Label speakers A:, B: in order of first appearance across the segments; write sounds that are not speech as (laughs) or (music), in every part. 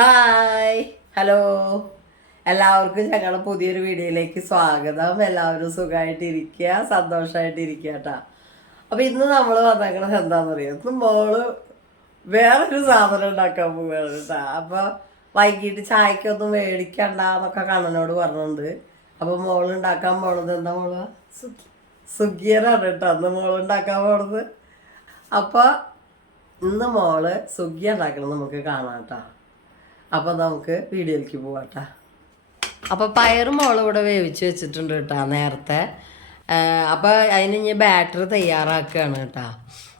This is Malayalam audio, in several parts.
A: ഹായ്. ഹലോ. എല്ലാവർക്കും ഞങ്ങളുടെ പുതിയൊരു വീഡിയോയിലേക്ക് സ്വാഗതം. എല്ലാവരും സുഖമായിട്ടിരിക്കുക സന്തോഷമായിട്ടിരിക്കുക കേട്ടോ അപ്പോൾ ഇന്ന് നമ്മൾ വന്നേക്കണത് എന്താണെന്ന് അറിയാം ഇന്ന് മോൾ വേറൊരു സാധനം ഉണ്ടാക്കാൻ പോവുകയാണ് കേട്ടോ. അപ്പോൾ വൈകിട്ട് ചായക്കൊന്നും മേടിക്കണ്ട എന്നൊക്കെ കണ്ണനോട് പറഞ്ഞിട്ടുണ്ട്. അപ്പോൾ മോൾ ഉണ്ടാക്കാൻ പോണത് എന്താ മോൾ? സുഗിയനാണ് കേട്ടോ അന്ന് മോൾ ഉണ്ടാക്കാൻ പോണത്. അപ്പോൾ ഇന്ന് മോൾ സുഗി ഉണ്ടാക്കണം നമുക്ക് കാണാം കേട്ടോ. അപ്പോൾ നമുക്ക് വീഡിയോയിലേക്ക് പോവാട്ടാ. അപ്പോൾ പയറും മോളും ഇവിടെ വേവിച്ച് വെച്ചിട്ടുണ്ട് കേട്ടോ നേരത്തെ. അപ്പോൾ അതിന് ഇനി ബാറ്ററി തയ്യാറാക്കുകയാണ് കേട്ടോ.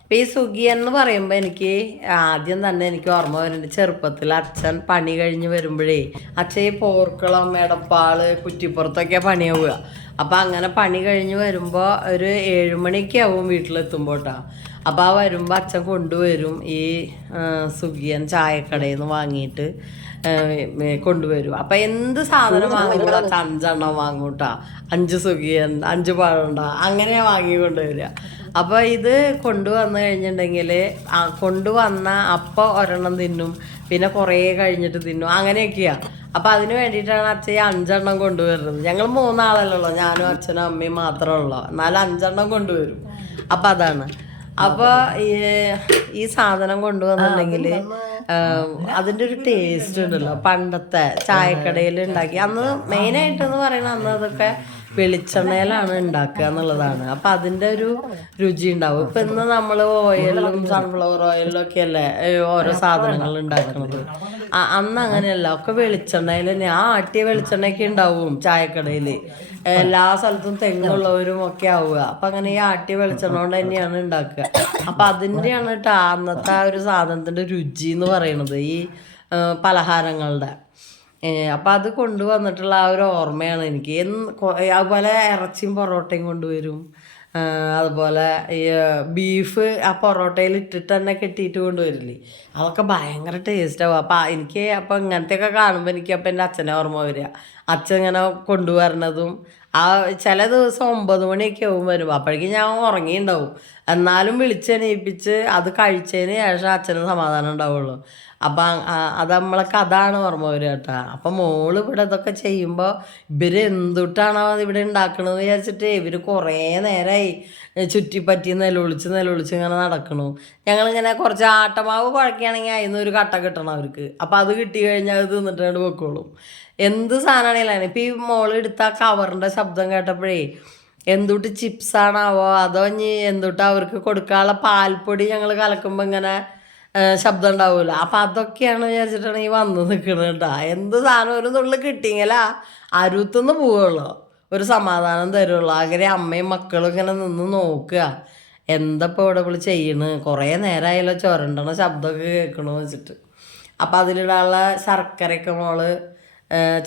A: അപ്പോൾ ഈ സുഗി എന്ന് പറയുമ്പോൾ എനിക്ക് ആദ്യം തന്നെ എനിക്ക് ഓർമ്മ വരുന്നുണ്ട് ചെറുപ്പത്തിൽ അച്ഛൻ പണി കഴിഞ്ഞ് വരുമ്പോഴേ അച്ഛൻ ഈ പോർക്കുളം എടപ്പാൾ കുറ്റിപ്പുറത്തൊക്കെ പണിയാവുക. അപ്പോൾ അങ്ങനെ പണി കഴിഞ്ഞ് വരുമ്പോൾ ഒരു ഏഴുമണിയൊക്കെ ആവും വീട്ടിലെത്തുമ്പോൾ അപ്പോൾ ആ വരുമ്പോൾ അച്ഛൻ കൊണ്ടുവരും ഈ സുഖിയൻ ചായക്കടയിൽ നിന്ന് വാങ്ങിയിട്ട് കൊണ്ടുവരും. അപ്പം എന്ത് സാധനം വാങ്ങുമ്പോൾ അച്ഛൻ അഞ്ചെണ്ണം വാങ്ങൂട്ടാ. അഞ്ച് സുഖിയൻ അഞ്ച് പഴമുണ്ട അങ്ങനെ വാങ്ങി കൊണ്ടുവരിക. അപ്പോൾ ഇത് കൊണ്ടുവന്ന് കഴിഞ്ഞിട്ടുണ്ടെങ്കിൽ കൊണ്ടുവന്ന അപ്പോൾ ഒരെണ്ണം തിന്നും പിന്നെ കുറേ കഴിഞ്ഞിട്ട് തിന്നും. അങ്ങനെയൊക്കെയാണ് അപ്പോൾ അതിന് വേണ്ടിയിട്ടാണ് അച്ഛൻ ഈ അഞ്ചെണ്ണം കൊണ്ടുവരുന്നത്. ഞങ്ങൾ മൂന്നാളല്ലോ ഞാനും അച്ഛനും അമ്മയും മാത്രമേ ഉള്ളൂ. എന്നാലും അഞ്ചെണ്ണം കൊണ്ടുവരും. അപ്പം അതാണ്. അപ്പോൾ ഈ സാധനം കൊണ്ടുവന്നിട്ടുണ്ടെങ്കിൽ അതിന്റെ ഒരു ടേസ്റ്റ് ഉണ്ടല്ലോ. പണ്ടത്തെ ചായക്കടയിൽ ഉണ്ടാക്കി. അന്ന് മെയിനായിട്ടെന്ന് പറയുന്നത് അന്ന് അതൊക്കെ വെളിച്ചെണ്ണയിലാണ് ഉണ്ടാക്കുക എന്നുള്ളതാണ്. അപ്പൊ അതിന്റെ ഒരു രുചി ഉണ്ടാവും. ഇപ്പൊ ഇന്ന് നമ്മൾ ഓയിലും സൺഫ്ലവർ ഓയിലും ഒക്കെ അല്ലേ ഓരോ സാധനങ്ങൾ ഉണ്ടാക്കുന്നത് അന്ന് അങ്ങനെയല്ല. ഒക്കെ വെളിച്ചെണ്ണയിൽ തന്നെ. ആ ആട്ടിയ വെളിച്ചെണ്ണയൊക്കെ ഉണ്ടാവും ചായക്കടയിൽ എല്ലാ സ്ഥലത്തും തെങ്ങുള്ളവരും ഒക്കെ ആവുക. അപ്പൊ അങ്ങനെ ഈ ആട്ടി വെളിച്ചെണ്ണ കൊണ്ട് തന്നെയാണ് ഉണ്ടാക്കുക. അപ്പൊ അതിന്റെയാണ് കേട്ടോ അന്നത്തെ ആ ഒരു സാധനത്തിന്റെ രുചി എന്ന് പറയുന്നത് ഈ പലഹാരങ്ങളുടെ. അപ്പം അത് കൊണ്ടുവന്നിട്ടുള്ള ആ ഒരു ഓർമ്മയാണ് എനിക്ക്. അതുപോലെ ഇറച്ചിയും പൊറോട്ടയും കൊണ്ടുവരും. അതുപോലെ ഈ ബീഫ് ആ പൊറോട്ടയിൽ ഇട്ടിട്ട് തന്നെ കെട്ടിയിട്ട് കൊണ്ടുവരില്ലേ? അതൊക്കെ ഭയങ്കര ടേസ്റ്റാവും അപ്പോൾ അപ്പം എനിക്ക് അപ്പം ഇങ്ങനത്തെയൊക്കെ കാണുമ്പോൾ എനിക്ക് അപ്പം എന്റെ അച്ഛനെ ഓർമ്മ വരിക. അച്ഛൻ ഇങ്ങനെ കൊണ്ടുവരണതും ആ ചില ദിവസം ഒമ്പത് മണിയൊക്കെ ആവും വരും അപ്പോഴേക്കും ഞാൻ ഉറങ്ങിയിട്ടുണ്ടാവും. എന്നാലും വിളിച്ചെണീപ്പിച്ച് അത് കഴിച്ചതിന് ശേഷം അച്ഛന് സമാധാനം ഉണ്ടാവുള്ളൂ. അപ്പം അത് നമ്മളൊക്കെ അതാണ് ഓർമ്മ വരിക കേട്ടോ. അപ്പം മോൾ ഇവിടെ ഇതൊക്കെ ചെയ്യുമ്പോൾ ഇവർ എന്തുട്ടാണോ ഇവിടെ ഉണ്ടാക്കണമെന്ന് വിചാരിച്ചിട്ട് ഇവർ കുറേ നേരമായി ചുറ്റിപ്പറ്റി നിലവിളിച്ച് നിലവിളിച്ച് ഇങ്ങനെ നടക്കണു. ഞങ്ങളിങ്ങനെ കുറച്ച് ആട്ടമാവ് കുഴക്കുകയാണെങ്കിൽ അതിൽ നിന്ന് ഒരു കട്ട കിട്ടണം അവർക്ക്. അപ്പം അത് കിട്ടി കഴിഞ്ഞാൽ അത് തിന്നിട്ടാണ് വെക്കോളും എന്ത് സാധനമാണെങ്കിലും ഇപ്പം ഈ മോൾ എടുത്ത കവറിന്റെ ശബ്ദം കേട്ടപ്പോഴേ എന്തുട്ട് ചിപ്സാണാവോ അതോ ഇനി എന്തുട്ട് അവർക്ക് കൊടുക്കാനുള്ള പാൽപ്പൊടി ഞങ്ങൾ കലക്കുമ്പോൾ ഇങ്ങനെ ശബ്ദം ഉണ്ടാവുമല്ലോ അപ്പം അതൊക്കെയാണ് വിചാരിച്ചിട്ടാണ് ഈ വന്ന് നിൽക്കുന്നത് കേട്ടോ. എന്ത് സാധനം ഒരു നുള്ളിൽ കിട്ടിയെങ്കില അരുത്തുനിന്ന് പോവുള്ളൂ. ഒരു സമാധാനം തരുള്ളൂ. അങ്ങനെ അമ്മയും മക്കളും ഇങ്ങനെ നിന്ന് നോക്കുക. എന്തപ്പോൾ ഇവിടെ വിളി ചെയ്യണ്? കുറേ നേരമായല്ലോ ചുരണ്ടണ ശബ്ദമൊക്കെ കേൾക്കണമെന്ന് വെച്ചിട്ട്. അപ്പം അതിലിടാനുള്ള ശർക്കരയൊക്കെ മോൾ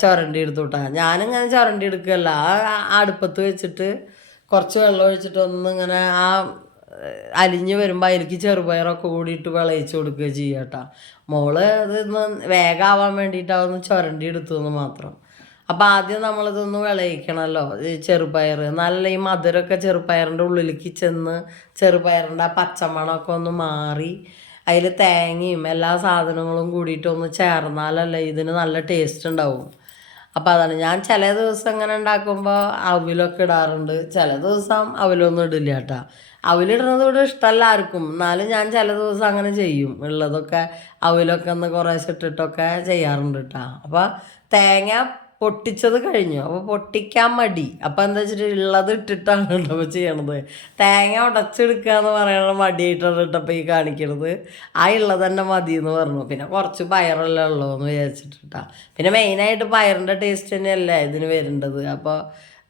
A: ചുരണ്ടി എടുത്തുട്ടാ. ഞാനിങ്ങനെ ചുരണ്ടി എടുക്കുകയല്ല ആ അടുപ്പത്ത് വെച്ചിട്ട് കുറച്ച് വെള്ളം ഒഴിച്ചിട്ട് ഒന്ന് ഇങ്ങനെ ആ അലിഞ്ഞ് വരുമ്പോൾ അതിലേക്ക് ചെറുപയറൊക്കെ കൂടിയിട്ട് വിളയിച്ച് കൊടുക്കുക ചെയ്യുക കേട്ടോ മോൾ ഇത് വേഗമാവാൻ വേണ്ടിയിട്ട് അതൊന്ന് ചുരണ്ടി എടുത്തു എന്ന് മാത്രം. അപ്പം ആദ്യം നമ്മളിതൊന്ന് വിളയിക്കണമല്ലോ ഈ ചെറുപയർ നല്ല ഈ മധുരമൊക്കെ ചെറുപയറിന്റെ ഉള്ളിലേക്ക് ചെന്ന് ചെറുപയറിന്റെ ആ പച്ചമണമൊക്കെ ഒന്ന് മാറി അതിൽ തേങ്ങയും എല്ലാ സാധനങ്ങളും കൂടിയിട്ട് ഒന്ന് ചേർന്നാലല്ലേ ഇതിന് നല്ല ടേസ്റ്റ് ഉണ്ടാവും. അപ്പം അതാണ് ഞാൻ ചില ദിവസം ഇങ്ങനെ ഉണ്ടാക്കുമ്പോൾ അവിലൊക്കെ ഇടാറുണ്ട്. ചില ദിവസം അവിലൊന്നും ഇടില്ല കേട്ടോ. അവിലിടുന്നത് ഇവിടെ ഇഷ്ടമല്ല ആർക്കും. എന്നാലും ഞാൻ ചില ദിവസം അങ്ങനെ ചെയ്യും. ഉള്ളതൊക്കെ അവിലൊക്കെ ഒന്ന് കുറേശ്ശെ ഇട്ടിട്ടൊക്കെ ചെയ്യാറുണ്ട് കേട്ടോ അപ്പോൾ തേങ്ങ പൊട്ടിച്ചത് കഴിഞ്ഞു. അപ്പോൾ പൊട്ടിക്കാൻ മടി. അപ്പോൾ എന്താ വെച്ചിട്ട് ഉള്ളത് ഇട്ടിട്ടാണ് കേട്ടോ ചെയ്യണത്. തേങ്ങ ഉടച്ചെടുക്കുക എന്ന് പറയണ മടിയായിട്ടാണ് ഇട്ടപ്പോൾ ഈ കാണിക്കണത്. ആ ഉള്ളത് തന്നെ മതി എന്ന് പറഞ്ഞു. പിന്നെ കുറച്ച് പയറല്ലേ ഉള്ളൂ എന്ന് വിചാരിച്ചിട്ടാ പിന്നെ മെയിനായിട്ട് പയറിന്റെ ടേസ്റ്റ് തന്നെയല്ലേ ഇതിന് വരേണ്ടത്. അപ്പോൾ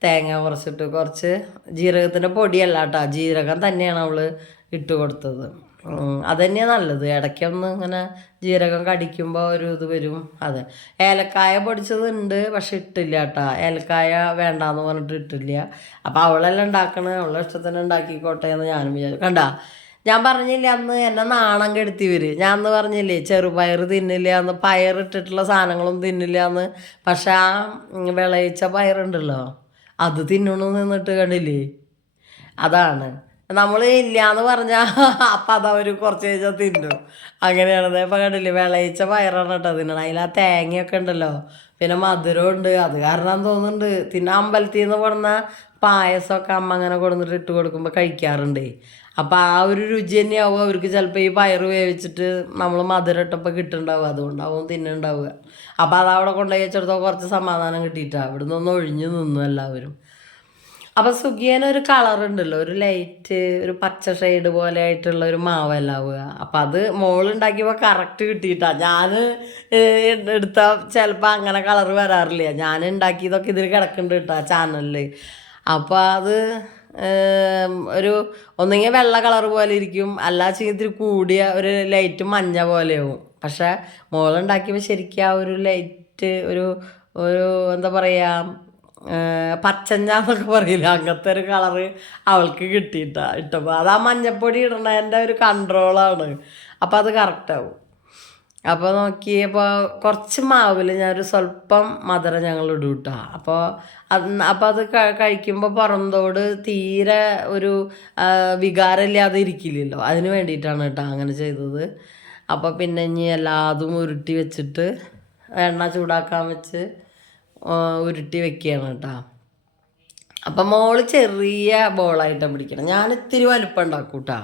A: തേങ്ങ കുറച്ചിട്ട് കുറച്ച് ജീരകത്തിന്റെ പൊടിയല്ല കേട്ടോ ജീരകം തന്നെയാണ് അവൾ ഇട്ട് കൊടുത്തത്. ഉം, അതന്നെയാണ് നല്ലത്. ഇടയ്ക്കൊന്ന് ഇങ്ങനെ ജീരകം കടിക്കുമ്പോൾ ഒരു ഇത് വരും. അതെ. ഏലക്കായ പൊടിച്ചതുണ്ട് പക്ഷെ ഇട്ടില്ല കേട്ടോ ഏലക്കായ വേണ്ടാന്ന് പറഞ്ഞിട്ട് ഇട്ടില്ല. അപ്പോൾ അവളെല്ലാം ഉണ്ടാക്കണ. അവളെ ഇഷ്ടത്തിന് ഉണ്ടാക്കിക്കോട്ടെ എന്ന് ഞാനും വിചാരിച്ചു. കണ്ടാ? ഞാൻ പറഞ്ഞില്ലേ അന്ന് എന്നെ നാണം കെടുത്തി വരും ഞാൻ അന്ന് പറഞ്ഞില്ലേ ചെറുപയർ തിന്നില്ല അന്ന് പയറിട്ടിട്ടുള്ള സാധനങ്ങളും തിന്നില്ല എന്ന് പക്ഷെ ആ വിളയിച്ച പയറുണ്ടല്ലോ. അത് തിന്നണു നിന്നിട്ട് കണ്ടില്ലേ? അതാണ്. നമ്മൾ ഇല്ലാന്ന് പറഞ്ഞാൽ (laughs) അപ്പം അത് അവർ കുറച്ച് കഴിച്ചാൽ തിന്നും. അങ്ങനെയാണ്. ഇപ്പം കണ്ടില്ലേ? വിളയിച്ച പയറാണ് കേട്ടോ തിന്നണം അതിൽ ആ തേങ്ങയൊക്കെ ഉണ്ടല്ലോ. പിന്നെ മധുരം ഉണ്ട്. അത് കാരണം തോന്നുന്നുണ്ട്. പിന്നെ അമ്പലത്തിൽ നിന്ന് കൊടുന്ന പായസമൊക്കെ അമ്മ അങ്ങനെ കൊടുന്നിട്ട് ഇട്ട് കൊടുക്കുമ്പോൾ കഴിക്കാറുണ്ട്. അപ്പോൾ ആ ഒരു രുചി തന്നെയാവും. അവർക്ക് ചിലപ്പോൾ ഈ പയറ് വേവിച്ചിട്ട് നമ്മൾ മധുരം ഇട്ടപ്പോൾ കിട്ടുന്നുണ്ടാവുക. അതുകൊണ്ടാവും തിന്നുണ്ടാവുക അപ്പോൾ അതവിടെ കൊണ്ടുപോയി വെച്ചിടത്തോളം കുറച്ച് സമാധാനം കിട്ടിയിട്ടാണ് അവിടെ നിന്ന് ഒഴിഞ്ഞു നിന്നു എല്ലാവരും. അപ്പോൾ സുഖിയന് ഒരു കളർ ഉണ്ടല്ലോ. ഒരു ലൈറ്റ് ഒരു പച്ച ഷെയ്ഡ് പോലെ ആയിട്ടുള്ള ഒരു മാവല്ലാവുക അപ്പം അത് മോളുണ്ടാക്കിയപ്പോൾ കറക്റ്റ് കിട്ടിയിട്ടാണ് ഞാൻ എടുത്ത ചിലപ്പോൾ അങ്ങനെ കളർ വരാറില്ല. ഞാൻ ഉണ്ടാക്കിയതൊക്കെ ഇതിൽ കിടക്കുന്നുണ്ട് കേട്ടോ ചാനലിൽ അപ്പോൾ അത് ഒരു ഒന്നെങ്കിൽ വെള്ള കളർ പോലെ ഇരിക്കും. അല്ലാച്ച ഇത്തിരി കൂടിയ ഒരു ലൈറ്റ് മഞ്ഞ പോലെയാവും പക്ഷെ മോളുണ്ടാക്കിയപ്പോൾ ശരിക്കും ആ ഒരു ലൈറ്റ് ഒരു ഒരു എന്താ പറയുക പച്ചഞ്ഞാന്നൊക്കെ പറയില്ല? അങ്ങനത്തെ ഒരു കളറ് അവൾക്ക് കിട്ടിയിട്ടാണ് ഇട്ടപ്പോൾ അത് ആ മഞ്ഞപ്പൊടി ഇടണതിന്റെ ഒരു കൺട്രോളാണ് അപ്പോൾ അത് കറക്റ്റാവും അപ്പോൾ നോക്കിയപ്പോൾ കുറച്ച് മാവിൽ ഞാനൊരു സ്വല്പം മധുരം ഞങ്ങൾ ഇടും കേട്ടോ അപ്പോൾ അത് അപ്പോൾ അത് കഴിക്കുമ്പോൾ പുറന്തോട് തീരെ ഒരു വികാരമില്ലാതെ ഇരിക്കില്ലല്ലോ. അതിന് വേണ്ടിയിട്ടാണ് കേട്ടോ അങ്ങനെ ചെയ്തത്. അപ്പോൾ പിന്നെ ഇനി എല്ലാതും ഉരുട്ടി വെച്ചിട്ട് എണ്ണ ചൂടാക്കാൻ വെച്ച് ഉരുട്ടി വെക്കുകയാണ് കേട്ടോ അപ്പം മോൾ ചെറിയ ബോളായിട്ടാണ് പിടിക്കണം. ഞാൻ ഇത്തിരി വലിപ്പം ഉണ്ടാക്കും കേട്ടോ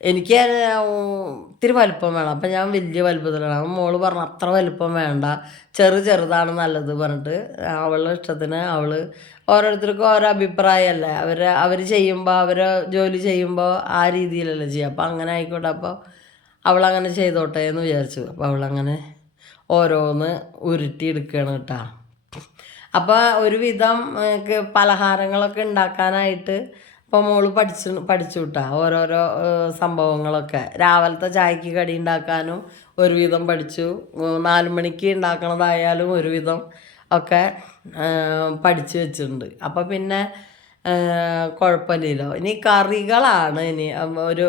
A: എനിക്ക് ഒത്തിരി വലിപ്പം വേണം. അപ്പം ഞാൻ വലിയ വലുപ്പത്തിലാണ്. അപ്പം മോൾ പറഞ്ഞു അത്ര വലുപ്പം വേണ്ട. ചെറു ചെറുതാണ് നല്ലത് പറഞ്ഞിട്ട് അവളുടെ ഇഷ്ടത്തിന് അവൾ ഓരോരുത്തർക്കും ഓരോ അഭിപ്രായമല്ലേ. അവർ അവർ ചെയ്യുമ്പോൾ അവർ ജോലി ചെയ്യുമ്പോൾ ആ രീതിയിലല്ലേ ചെയ്യുക. അപ്പം അങ്ങനെ ആയിക്കോട്ടെ. അപ്പോൾ അവളങ്ങനെ ചെയ്തോട്ടെ എന്ന് വിചാരിച്ചു. അപ്പോൾ അവളങ്ങനെ ഓരോന്ന് ഉരുട്ടി എടുക്കുകയാണ് കേട്ടോ. അപ്പോൾ ഒരുവിധം പലഹാരങ്ങളൊക്കെ ഉണ്ടാക്കാനായിട്ട് ഇപ്പോൾ മോൾ പഠിച്ചു പഠിച്ചു വിട്ടാ ഓരോരോ സംഭവങ്ങളൊക്കെ. രാവിലത്തെ ചായക്ക് കടി ഉണ്ടാക്കാനും ഒരുവിധം പഠിച്ചു. നാല് മണിക്ക് ഉണ്ടാക്കണതായാലും ഒരുവിധം ഒക്കെ പഠിച്ചു വെച്ചിട്ടുണ്ട്. അപ്പോൾ പിന്നെ കുഴപ്പമില്ലല്ലോ ഇനി കറികളാണ് ഇനി ഒരു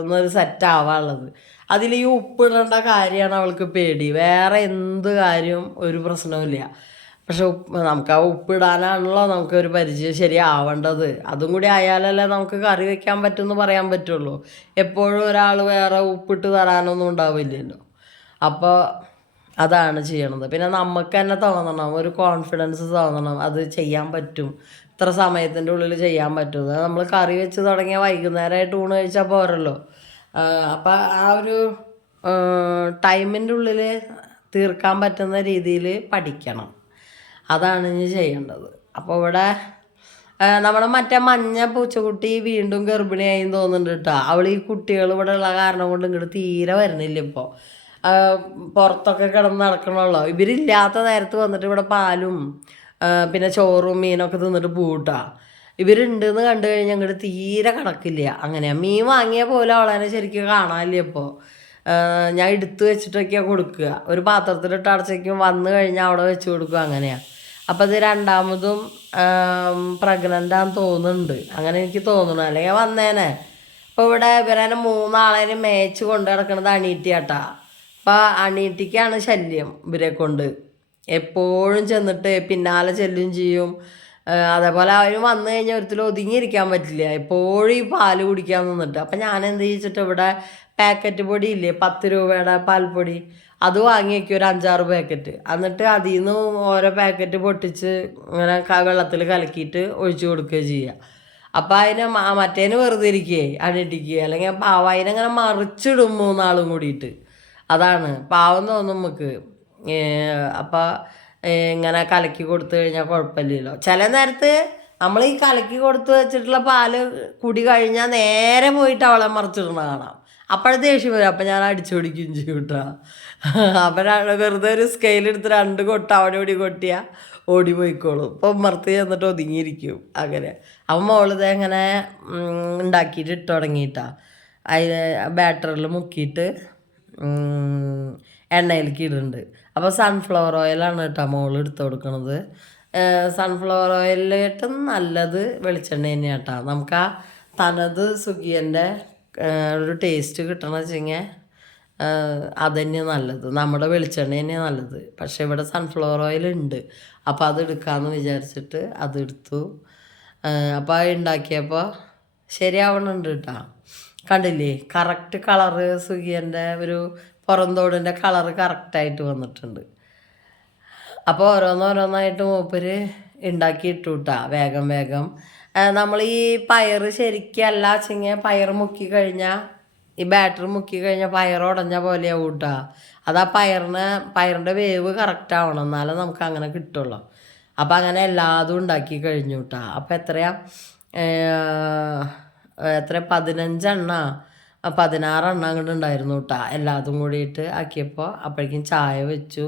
A: ഒന്നൊരു സെറ്റ് ആവാനുള്ളത്. അതിൽ ഈ ഉപ്പിടേണ്ട കാര്യമാണ് അവൾക്ക് പേടി. വേറെ എന്ത് കാര്യവും ഒരു പ്രശ്നവുമില്ല. പക്ഷെ നമുക്ക് ആ ഉപ്പിടാനാണല്ലോ നമുക്ക് ഒരു പരിചയം ശരിയാവേണ്ടത്. അതും കൂടി ആയാലല്ലേ നമുക്ക് കറി വെക്കാൻ പറ്റുമെന്ന് പറയാൻ പറ്റുള്ളൂ. എപ്പോഴും ഒരാൾ വേറെ ഉപ്പിട്ട് തരാനൊന്നും ഉണ്ടാവില്ലല്ലോ. അപ്പോൾ അതാണ് ചെയ്യണത്. പിന്നെ നമുക്ക് തന്നെ തോന്നണം ഒരു കോൺഫിഡൻസ് തോന്നണം അത് ചെയ്യാൻ പറ്റും. ഇത്ര സമയത്തിന്റെ ഉള്ളിൽ ചെയ്യാൻ പറ്റും. നമ്മൾ കറി വെച്ച് തുടങ്ങിയ വൈകുന്നേരമായിട്ട് ഊണ് കഴിച്ചാൽ പോരല്ലോ. അപ്പം ആ ഒരു ടൈമിന്റെ ഉള്ളിൽ തീർക്കാൻ പറ്റുന്ന രീതിയിൽ പഠിക്കണം. അതാണ് ഇനി ചെയ്യേണ്ടത്. അപ്പോൾ ഇവിടെ നമ്മുടെ മറ്റേ മഞ്ഞ പൂച്ചക്കുട്ടി വീണ്ടും ഗർഭിണിയായി തോന്നുന്നുണ്ട് കേട്ടോ. അവൾ ഈ കുട്ടികൾ ഇവിടെ ഉള്ള കാരണം കൊണ്ട് ഇങ്ങോട്ട് തീരെ വരുന്നില്ല ഇപ്പോൾ പുറത്തൊക്കെ കിടന്ന് നടക്കണമല്ലോ ഇവരില്ലാത്ത നേരത്ത് വന്നിട്ട് ഇവിടെ പാലും പിന്നെ ചോറും മീനൊക്കെ തിന്നിട്ട് പൂട്ടാ. ഇവരുണ്ടെന്ന് കണ്ടു കഴിഞ്ഞാൽ ഇങ്ങോട്ട് തീരെ കിടക്കില്ല അങ്ങനെയാ മീൻ വാങ്ങിയ പോലെ അവളെ ശരിക്കും കാണാനില്ല ഇപ്പോൾ ഞാൻ എടുത്തു വെച്ചിട്ടൊക്കെയാണ് കൊടുക്കുക. ഒരു പാത്രത്തിലിട്ട് അടച്ചേക്കും വന്നു കഴിഞ്ഞാൽ അവിടെ വെച്ച് കൊടുക്കുക അങ്ങനെയാണ് അപ്പോൾ ഇത് രണ്ടാമതും പ്രഗ്നന്റ് ആണെന്ന് തോന്നുന്നുണ്ട്. അങ്ങനെ എനിക്ക് തോന്നുന്നു. അല്ലെങ്കിൽ വന്നേനെ. അപ്പോൾ ഇവിടെ ഇവരെ മൂന്നാളേനെ മേച്ച് കൊണ്ട് കിടക്കണത് അണീറ്റിയാട്ടാ അപ്പോൾ അണീറ്റിക്കാണ് ശല്യം ഇവരെ കൊണ്ട്. എപ്പോഴും ചെന്നിട്ട് പിന്നാലെ ചെല്ലും ചെയ്യും. അതേപോലെ അവർ വന്നു കഴിഞ്ഞാൽ ഒരിക്കലും ഒതുങ്ങിയിരിക്കാൻ പറ്റില്ല. എപ്പോഴും ഈ പാൽ കുടിക്കാൻ നിന്നിട്ട്. അപ്പം ഞാൻ എന്ത് ചെയ്യിച്ചിട്ട് ഇവിടെ പാക്കറ്റ് പൊടി ഇല്ലേ പത്ത് രൂപയുടെ പാൽപ്പൊടി അത് വാങ്ങിയേക്കും ഒരു അഞ്ചാറ് പാക്കറ്റ്. എന്നിട്ട് അതിൽ നിന്ന് ഓരോ പാക്കറ്റ് പൊട്ടിച്ച് ഇങ്ങനെ വെള്ളത്തിൽ കലക്കിയിട്ട് ഒഴിച്ചു കൊടുക്കുകയോ ചെയ്യുക അപ്പം അതിനെ മറ്റേനെ വെറുതെ ഇരിക്കുകയെ അണിട്ടിക്കുക അല്ലെങ്കിൽ പാവ അതിനങ്ങനെ മറിച്ചിടും മൂന്നാളും കൂടിയിട്ട്. അതാണ്. പാവം തോന്നും നമുക്ക്. അപ്പം ഇങ്ങനെ കലക്കി കൊടുത്തു കഴിഞ്ഞാൽ കുഴപ്പമില്ലല്ലോ. ചില നേരത്ത് നമ്മൾ ഈ കലക്കി കൊടുത്തു വെച്ചിട്ടുള്ള പാൽ കുടി കഴിഞ്ഞാൽ നേരെ പോയിട്ട് അവളെ മറിച്ചിടണ കാണാം. അപ്പോഴത്തെ ദേഷ്യം വരും അപ്പം ഞാൻ അടിച്ചു പിടിക്കുകയും ചെയ്യും കേട്ടോ. അവനാണ് വെറുതെ ഒരു സ്കെയിലെടുത്ത് രണ്ട് കൊട്ട അവിടെ ഓടി കൊട്ടിയ ഓടി പോയിക്കോളും. ഇപ്പം മറുത്ത് ചെന്നിട്ട് ഒതുങ്ങിയിരിക്കും അങ്ങനെ. അവൻ മോളിത് അങ്ങനെ ഉണ്ടാക്കിയിട്ട് ഇട്ട് തുടങ്ങിയിട്ടാ. അതിന് ബാറ്ററിൽ മുക്കിയിട്ട് എണ്ണയിലേക്ക് ഇടുന്നുണ്ട്. അപ്പോൾ സൺഫ്ലവർ ഓയിലാണ് കേട്ടോ മോൾ എടുത്ത് കൊടുക്കണത്. സൺഫ്ലവർ ഓയിലിട്ടും നല്ലത് വെളിച്ചെണ്ണ തന്നെയാട്ടോ. നമുക്ക് ആ തനത് സുഖിയന്റെ ഒരു ടേസ്റ്റ് കിട്ടണമെന്ന് വെച്ചെങ്കിൽ അത് തന്നെയാണ് നല്ലത്. നമ്മുടെ വെളിച്ചെണ്ണ തന്നെയാണ് നല്ലത്. പക്ഷേ ഇവിടെ സൺഫ്ലവർ ഓയിൽ ഉണ്ട്. അപ്പോൾ അത് എടുക്കാമെന്ന് വിചാരിച്ചിട്ട് അതെടുത്തു അപ്പോൾ ഉണ്ടാക്കിയപ്പോൾ ശരിയാവണുണ്ട് കേട്ടോ കണ്ടില്ലേ? കറക്റ്റ് കളറ് സുഖിയന്റെ ഒരു പുറന്തോടിന്റെ കളറ് കറക്റ്റായിട്ട് വന്നിട്ടുണ്ട്. അപ്പോൾ ഓരോന്നോരോന്നായിട്ട് മൂപ്പര് ഉണ്ടാക്കിയിട്ടു കേട്ടാ വേഗം വേഗം. നമ്മൾ ഈ പയർ ശരിക്കല്ല ചിങ്ങ പയർ മുക്കി കഴിഞ്ഞാൽ ഈ ബാറ്ററി മുക്കി കഴിഞ്ഞാൽ പയർ ഉടഞ്ഞ പോലെയാവും കേട്ടാ അത് ആ പയറിന് പയറിന്റെ വേവ് കറക്റ്റ് ആവണം. എന്നാലേ നമുക്ക് അങ്ങനെ കിട്ടുള്ളൂ. അപ്പം അങ്ങനെ എല്ലാതും ഉണ്ടാക്കി കഴിഞ്ഞു കേട്ടാ അപ്പം എത്രയാ? എത്ര പതിനഞ്ചെണ്ണ? പതിനാറെണ്ണം അങ്ങോട്ട് ഉണ്ടായിരുന്നു കേട്ടാ എല്ലാതും കൂടിയിട്ട് ആക്കിയപ്പോൾ അപ്പോഴേക്കും ചായ വെച്ചു.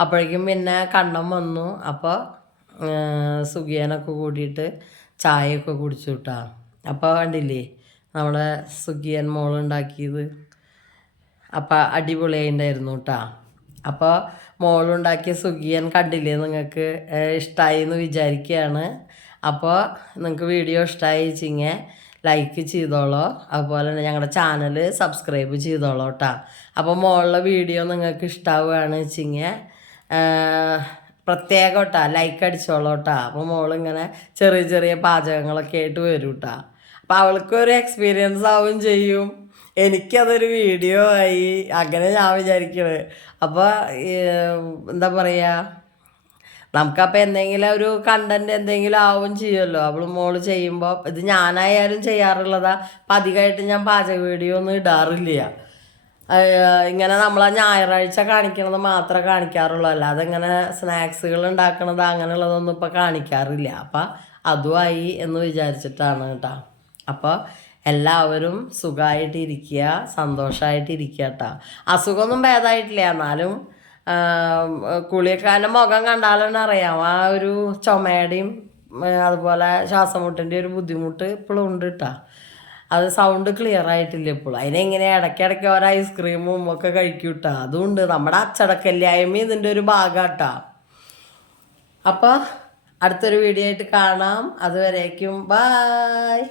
A: അപ്പോഴേക്കും പിന്നെ കണ്ണം വന്നു. അപ്പോൾ സുഖിയനൊക്കെ കൂടിയിട്ട് ചായയൊക്കെ കുടിച്ചു കിട്ടാ അപ്പോൾ കണ്ടില്ലേ? നമ്മളെ സുഖിയൻ മോളുണ്ടാക്കിയത്. അപ്പോൾ അടിപൊളിയായിണ്ടായിരുന്നു കേട്ടോ അപ്പോൾ മോളുണ്ടാക്കിയ സുഖിയൻ കണ്ടില്ലേ നിങ്ങൾക്ക് ഇഷ്ടമായി എന്ന് വിചാരിക്കുകയാണ് അപ്പോൾ നിങ്ങൾക്ക് വീഡിയോ ഇഷ്ടമായി ചിങ്ങ ലൈക്ക് ചെയ്തോളോ. അതുപോലെ തന്നെ ഞങ്ങളുടെ ചാനൽ സബ്സ്ക്രൈബ് ചെയ്തോളോ കേട്ടോ അപ്പോൾ മോളിലെ വീഡിയോ നിങ്ങൾക്ക് ഇഷ്ടമാവുകയാണ് വെച്ചിങ്ങ പ്രത്യേകം കേട്ടോ ലൈക്ക് അടിച്ചോളൂ കേട്ടോ അപ്പോൾ മോളിങ്ങനെ ചെറിയ ചെറിയ പാചകങ്ങളൊക്കെ ആയിട്ട് വരും കേട്ടോ അപ്പോൾ അവൾക്കൊരു എക്സ്പീരിയൻസ് ആവും ചെയ്യും. എനിക്കതൊരു വീഡിയോ ആയി. അങ്ങനെ ഞാൻ വിചാരിക്കണത് അപ്പോൾ എന്താ പറയുക നമുക്കപ്പോൾ എന്തെങ്കിലും ഒരു കണ്ടന്റ് എന്തെങ്കിലും ആവും ചെയ്യുമല്ലോ. അവൾ മോൾ ചെയ്യുമ്പോൾ ഇത് ഞാനായാലും ചെയ്യാറുള്ളതാ. അപ്പം അധികമായിട്ട് ഞാൻ പാചക വീഡിയോ ഒന്നും ഇടാറില്ല. ഇങ്ങനെ നമ്മൾ ആ ഞായറാഴ്ച കാണിക്കണത് മാത്രമേ കാണിക്കാറുള്ളൂ. അല്ലാതെ ഇങ്ങനെ സ്നാക്സുകൾ ഉണ്ടാക്കണത് അങ്ങനെയുള്ളതൊന്നും ഇപ്പോൾ കാണിക്കാറില്ല. അപ്പം അതുമായി എന്ന് വിചാരിച്ചിട്ടാണ് കേട്ടോ. അപ്പോൾ എല്ലാവരും സുഖമായിട്ടിരിക്കുക സന്തോഷമായിട്ടിരിക്കുക കേട്ടോ. അസുഖമൊന്നും ഭേദമായിട്ടില്ല എന്നാലും കുളിയക്കാരന്റെ മുഖം കണ്ടാലാണ് അറിയാം. ആ ഒരു ചുമയുടെയും അതുപോലെ ശ്വാസമുട്ടിന്റെ ഒരു ബുദ്ധിമുട്ട് ഇപ്പോഴും ഉണ്ട് കേട്ടോ. അത് സൗണ്ട് ക്ലിയർ ആയിട്ടില്ല ഇപ്പോഴും അതിനെങ്ങനെ ഇടയ്ക്കിടയ്ക്ക് ഓരോ ഐസ്ക്രീമും ഒക്കെ കഴിക്കും കേട്ടോ അതുകൊണ്ട് നമ്മുടെ അച്ചടക്കല്ലായ്മ ഇതിന്റെ ഒരു ഭാഗമാട്ടാ അപ്പോൾ അടുത്തൊരു വീഡിയോ ആയിട്ട് കാണാം. അതുവരേക്കും. ബായ്